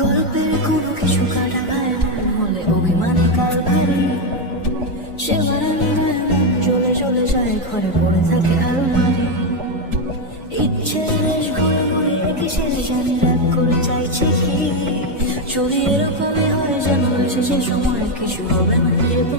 গল্পের কোনো কিছু কাটা ভাই হলে অভিমানে কাল ভারি সে চলে চলে যায়, ঘরে পড়ে থাকে আলমারি। ইচ্ছে বেশ ঘরে ঘরে রেখে সে জানি রাগ করে চাইছে কি। চুরি এরকমই হয় যেন সে সময়, কিছু হবে না যেহেতু